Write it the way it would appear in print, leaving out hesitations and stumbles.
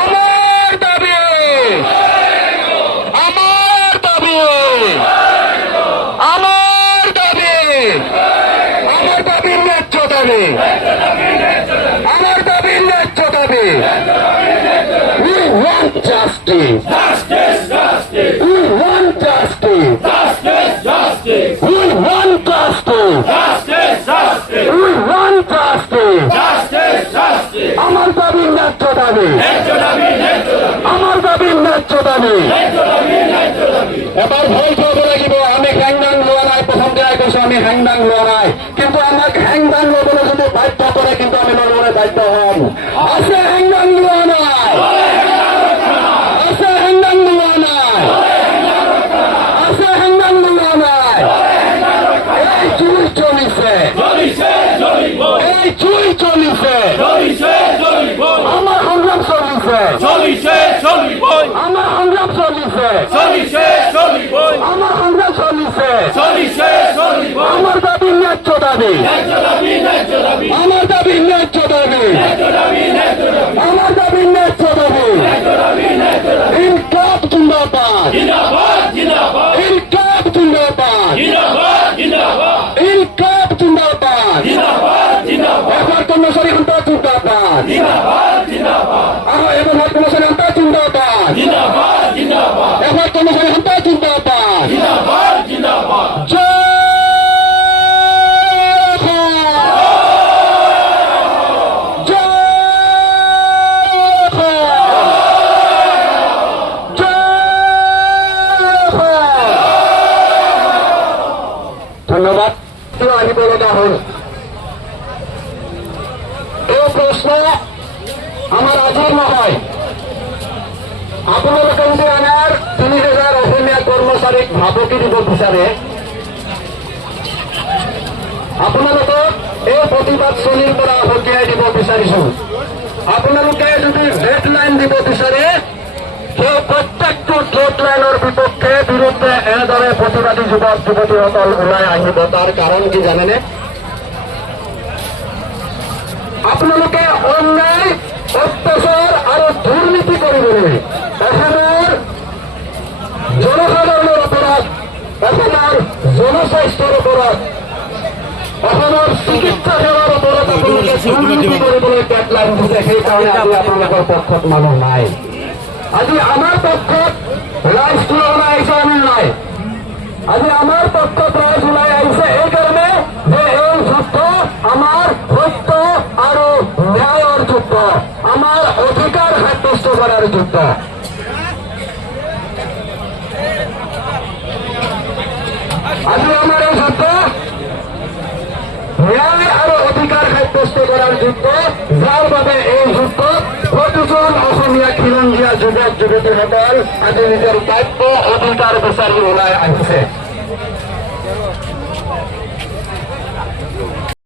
আমার দাবি, আমার দাবি, আমার দাবি, আমার দাবির ন্যায্য দাবি, আমার দাবির ন্যায্য দাবি। We want justice. We want justice. We want justice. We want justice. আমার দাবির ন্যায্য দাবি, আমার দাবির ন্যায্য দাবি। এবার ভয় করব লাগিব আমি হ্যাংদাং লোৱা নাই, প্রথম দিনাই কৈছো আমি হ্যাংদাং লোৱা নাই, কিন্তু আমাক হ্যাংদাং লবলৈ যদি বাধ্য কৰে কিন্তু আমি লবলৈ বাধ্য হম। আছে হ্যাংদাং লোৱা নাই, আছে হ্যাংদাং লোৱা নাই, আছে হ্যাংদাং লোৱা নাই। এই চুই চলিছে, এই চুই চলিছে, আমার সংগ্রাম চলিছে, আমার সংগ্রাম চলিছে, আমার সংগ্রাম চলিছে। আমার দাবি ন্যায্য দাবি, আমার দাবি ন্যায্য দাবি, আমার দাবি ন্যায্য দাবি। ইনকাব জিন্দাবাদ, ইনকাব জিন্দাবাদ, ইনকাব জিন্দাবাদ। এবার কর্মচারী হন্তা জিন্দাবাদ, এবার কর্মচারী হন্তা জিন্দাবাদ, এবার কর্মচারী হন্তা জিন্দাবাদ। ধন্যবাদ। আহিব লগা হল এই প্রশ্ন আমার আজির নহয়। আপোনালোকে যদি আমাৰ ৩,০০০ অসমীয়া কৰ্মচাৰীক ভাবুকি দিব বিচাৰে, আপোনালোকক এই প্ৰতিবাদস্থলীৰ পৰা হকিয়াই দিব বিচাৰিছো। আপোনালোকে যদি ৰেড লাইন দিব বিচাৰে, সেই প্ৰত্যেকটো ৰেড লাইনৰ বিপক্ষে বিৰুদ্ধে এনেদৰে প্ৰতিবাদী যুৱক যুৱতীসকল ওলাই আহিব। তাৰ কাৰণ কি জানেনে? আপোনালোকে অন্যায়, অত্যাচাৰ আৰু দুৰ্নীতি কৰিবলৈ অসমৰ জনসাধাৰণৰ ওপৰত, অসমৰ জনস্বাস্থ্যৰ ওপৰত, অসমৰ চিকিৎসা সেৱাৰ ওপৰত আপোনালোকে দুৰ্নীতি কৰিবলৈ ডেডলাইন দিছে। সেইকাৰণে আজি আপোনালোকৰ পক্ষত মানুহ নাই। আজি আমাৰ পক্ষত ৰাইজ ওলাই আহিছে, আমি নাই। আজি আমাৰ পক্ষত ৰাইজ ওলাই আহিছে এইকাৰণে যে এই যুদ্ধ আমাৰ সত্য আৰু ন্যায়ৰ যুদ্ধ, আমাৰ অধিকাৰ সাব্যস্ত কৰাৰ যুদ্ধ। আজি আমাৰ এই যুদ্ধ ন্যায় আৰু অধিকাৰ সাব্যস্ত কৰাৰ যুদ্ধ, যাৰ বাবে এই যুদ্ধত প্ৰতিজন অসমীয়া খিলঞ্জীয়া যুৱক যুৱতীসকল আজি নিজৰ প্ৰাপ্য অধিকাৰ বিচাৰি ওলাই আহিছে।